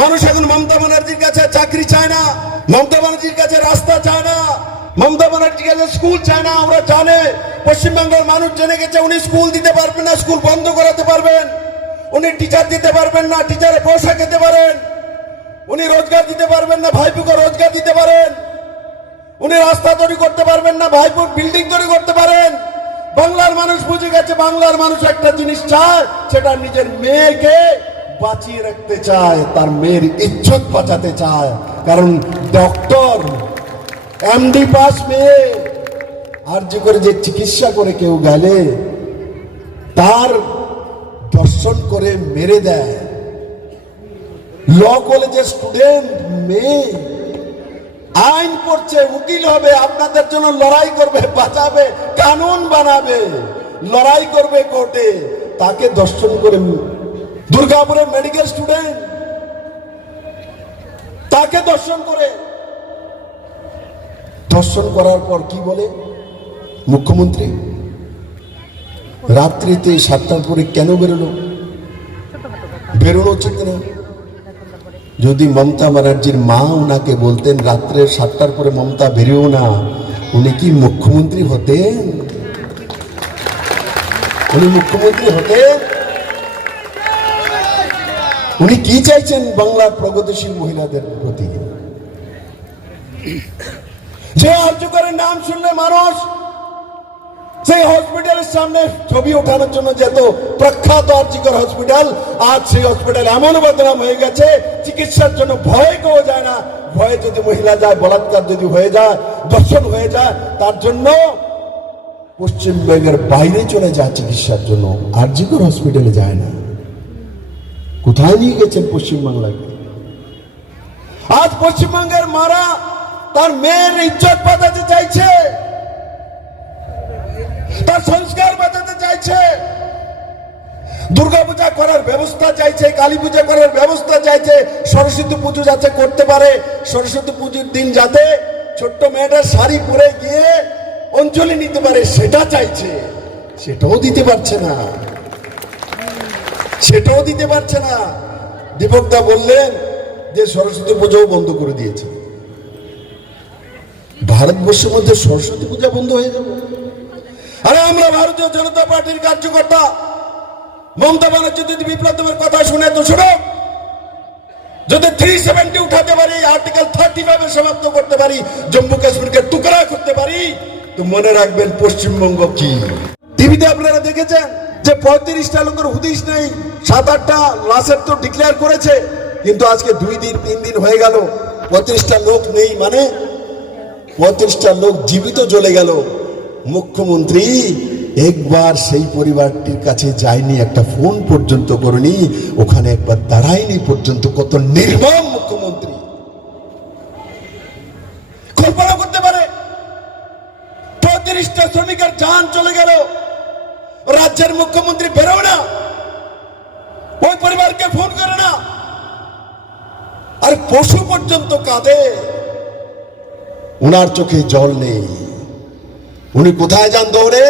মানুষ এখন মমতা ব্যানার্জির কাছে চাকরি চায় না, মমতা ব্যানার্জির কাছে রাস্তা চায় না, মমতা ব্যানার্জির কাছে স্কুল চায় না। ওরা জানে, পশ্চিমবঙ্গের মানুষ জেনে গেছে উনি স্কুল দিতে পারবেন না, স্কুল বন্ধ করাতে পারবেন, উনি টিচার দিতে পারবেন না, টিচারের পয়সা খেতে পারেন, উনি রোজগার দিতে পারবেন না, ভাইপুকে রোজগার দিতে পারেন, উনি রাস্তা তৈরি করতে পারবেন না, ভাইপুর বিল্ডিং তৈরি করতে পারেন। বাংলার মানুষ বুঝে গেছে, বাংলার মানুষ একটা জিনিস চায়, সেটা নিজের মেয়েকে বাঁচিয়ে রাখতে চায়, তার মেয়ের ইজ্জত বাঁচাতে চায়। কারণ ডক্টর এমডি পাস মেয়ে আরজি করে যে চিকিৎসা করে কেউ গেলে তার দর্শন করে মেরে দেয়। ল কলেজের স্টুডেন্ট মেয়ে আইন পড়ছে, উকিল হবে, আপনাদের জন্য লড়াই করবে, বাঁচাবে, কানুন বানাবে, লড়াই করবে কোর্টে, তাকে দর্শন করে। দুর্গাপুরের মেডিকেল স্টুডেন্ট তাকে দর্শন করার পর কি বলে মুখ্যমন্ত্রী? রাত্রিতে 7টার পরে কেন বেরোনো উচিত না? যদি মমতা ব্যানার্জির মা ওনাকে বলতেন রাত্রে 7টার পরে মমতা বেরিয়েও না, উনি কি মুখ্যমন্ত্রী হতেন? উনি মুখ্যমন্ত্রী হতেন? উনি কি চাইছেন বাংলার প্রগতিশীল মহিলাদের প্রতি? যে আর্যকরের নাম শুনলে মানুষ সেই হসপিটালের সামনে ছবি ওঠানোর জন্য যেত, প্রখ্যাত আর্যকর হসপিটাল, আজ সেই হসপিটাল এমন বদনাম হয়ে গেছে, চিকিৎসার জন্য ভয় কেউ যায় না। ভয়ে যদি মহিলা যায়, বলাৎকার যদি হয়ে যায়, দর্শন হয়ে যায়, তার জন্য পশ্চিমবঙ্গের বাইরে চলে যায় চিকিৎসার জন্য, আর্যকর হসপিটালে যায় না। কোথায় নিয়ে গেছেন পশ্চিমবাংলাকে? আজ পশ্চিমবঙ্গের মারা তার মেয়ের ইজ্জত বাঁচাতে চাইছে, তার সংস্কার বাঁচাতে চাইছে, দুর্গাপূজা করার ব্যবস্থা চাইছে, কালী পূজা করার ব্যবস্থা চাইছে, সরস্বতী পুজো যাতে করতে পারে, সরস্বতী পুজোর দিন যাতে ছোট্ট মেয়েটার শাড়ি পরে গিয়ে অঞ্জলি নিতে পারে সেটা চাইছে। সেটাও দিতে পারছে না, সেটাও দিতে পারছে না। দীপকদা বললেন যে সরস্বতী পুজোও বন্ধ করে দিয়েছে। ভারতবর্ষের মধ্যে সরস্বতী পূজা বন্ধ হয়ে যাবে? আরে আমরা ভারতীয় জনতা পার্টির কার্যকর্তা, মমতা ব্যানার্জি যদি বিপ্লবের কথা শুনে তো শুনো, যদি 370 উঠাতে পারি, আর্টিকেল 35 সমাপ্ত করতে পারি, জম্মু কাশ্মীরকে টুকরা করতে পারি, তো মনে রাখবেন পশ্চিমবঙ্গ কি। টিভিতে আপনারা দেখেছেন যে 35টা লোকের হুদিস নেই, 7-8টা লাশের তো ডিক্লেয়ার করেছে, কিন্তু আজকে 2 দিন 3 দিন হয়ে গেল 35টা লোক নেই, মানে 35টা লোক জীবিত জ্বলে গেল। মুখ্যমন্ত্রী একবার সেই পরিবারটির কাছে যায়নি, একটা ফোন পর্যন্ত করেনি, ওখানে একবার দাঁড়ায়নি পর্যন্ত। কত নির্মম মুখ্যমন্ত্রী! কল্পনা করতে পারে 35টা শ্রমিকের জান চলে গেল, রাজ্যের মুখ্যমন্ত্রী বেরো না, ওই পরিবারকে ফোন করে না, আর পশু পর্যন্ত কাঁদে, উনার চোখে জল নেই। উনি কোথায় যান দৌড়ে?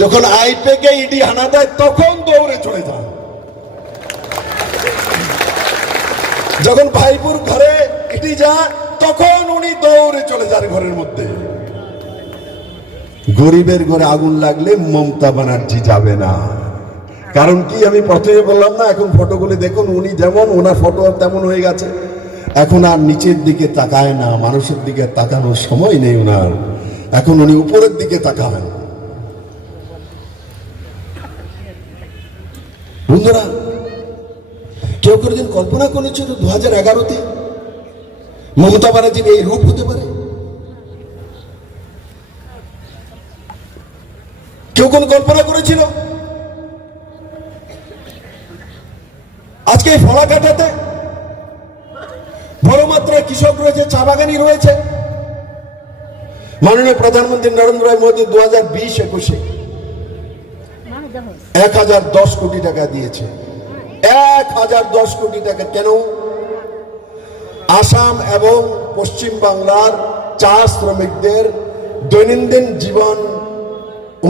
যখন আইপেকে ইডি হানা দেয় তখন দৌড়ে চলে যান। যখন ভাইপুর ঘরে ইডি যায় তখন উনি দৌড়ে চলে যান ঘরের মধ্যে। গরিবের ঘরে আগুন লাগলে মমতা ব্যানার্জি যাবে না। কারণ কি, আমি প্রথমে বললাম না, এখন ফটোগুলি দেখুন, উনি যেমন, ওনার ফটো তেমন হয়ে গেছে। এখন আর নিচের দিকে তাকায় না, মানুষের দিকে তাকানোর সময় নেই ওনার, এখন উনি উপরের দিকে তাকান। বন্ধুরা, কেউ কোনদিন কল্পনা করেছিল 2011-তে মমতা ব্যানার্জির এই রূপ হতে পারে? কেউ কোন কল্পনা করেছিল? আজকে ফলাকাটাতে বড় মাত্রায় কৃষক রয়েছে, চা বাগানি রয়েছে। মাননীয় প্রধানমন্ত্রী নরেন্দ্র মোদী 2020-21 1010 কোটি টাকা দিয়েছে। 1010 কোটি টাকা কেন? আসাম এবং পশ্চিম বাংলার চা শ্রমিকদের দৈনন্দিন জীবন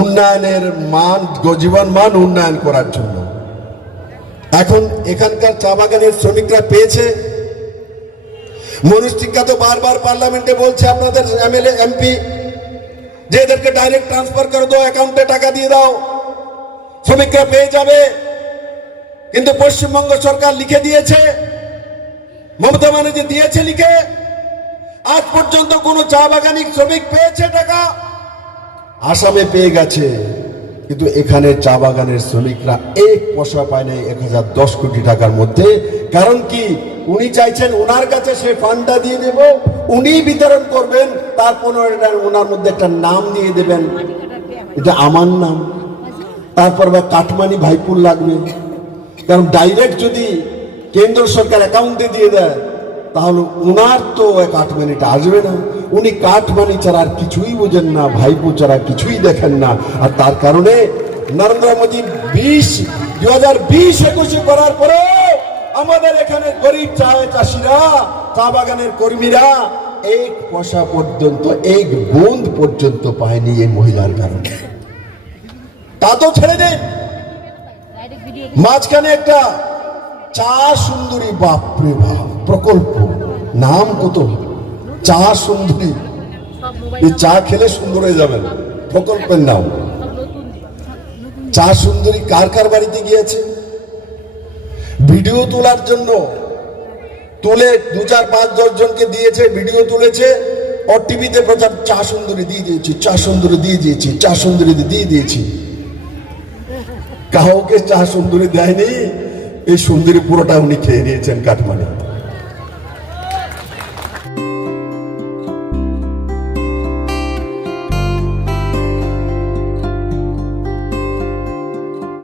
উন্নয়নের মান, জীবন মান উন্নয়ন করার জন্য। এখন এখানকার চা বাগানের শ্রমিকরা পেয়েছে। মনোজ টিক্কা তো বারবার পার্লামেন্টে বলছে আপনাদের এমএলএ এমপি যে এদেরকে ডাইরেক্ট ট্রান্সফার করে দাও, অ্যাকাউন্টে টাকা দিয়ে দাও, শ্রমিকরা পেয়ে যাবে। কিন্তু পশ্চিমবঙ্গ সরকার লিখে দিয়েছে, মমতা ব্যানার্জি দিয়েছে লিখে, আজ পর্যন্ত কোন চা বাগানি শ্রমিক পেয়েছে টাকা? আসামে পেয়ে গেছে, কিন্তু এখানে চা বাগানের শ্রমিকরা এক পয়সা পায় নাই 1010 কোটি টাকার মধ্যে। কারণ কি? উনি চাইছেন ওনার কাছে সে ফান্ডটা দিয়ে দেব, উনি বিতরণ করবেন, তারপর ওনার মধ্যে একটা নাম দিয়ে দেবেন, এটা আমার নাম, তারপর বা কাটমানি ভাইপুর লাগবে। কারণ ডাইরেক্ট যদি কেন্দ্র সরকার অ্যাকাউন্টে দিয়ে দেয় তাহলে ওনার তো কাটমানিটা আসবে না। উনি কাটমানি ছাড়া আর কিছুই বোঝেন না, ভাইপো ছাড়া কিছুই দেখেন না। আর তার কারণে নরেন্দ্র মোদী 2020-21 করার পরে আমাদের এখানে গরিব চাষিরা, চা বাগানের কর্মীরা এক পয়সা পর্যন্ত, এক বুঁদ পর্যন্ত পায়নি এই মহিলার কারণে। তা তো ছেড়ে দেন, মাঝখানে একটা চা সুন্দরী, বাপরে বাপ প্রকল্প, নাম কত, চা সুন্দরী। এই চা খেলে সুন্দর হয়ে যাবেন, প্রকল্পের নাম চা সুন্দরী। কার কার বাড়িতে গিয়েছে ভিডিও তোলার জন্য, তুলে 2, 4, 5, 10 জনকে দিয়েছে, ভিডিও তুলেছে, और টিভিতে প্রচার, চা সুন্দরী দিয়ে দিয়েছি, চা সুন্দরী দিয়ে দিয়েছি, চা সুন্দরী দিয়ে দিয়েছি। কাউকে চা সুন্দরী দেয়নি, এই সুন্দরী পুরোটা উনি খেয়ে নিয়েছেন কাটমানি।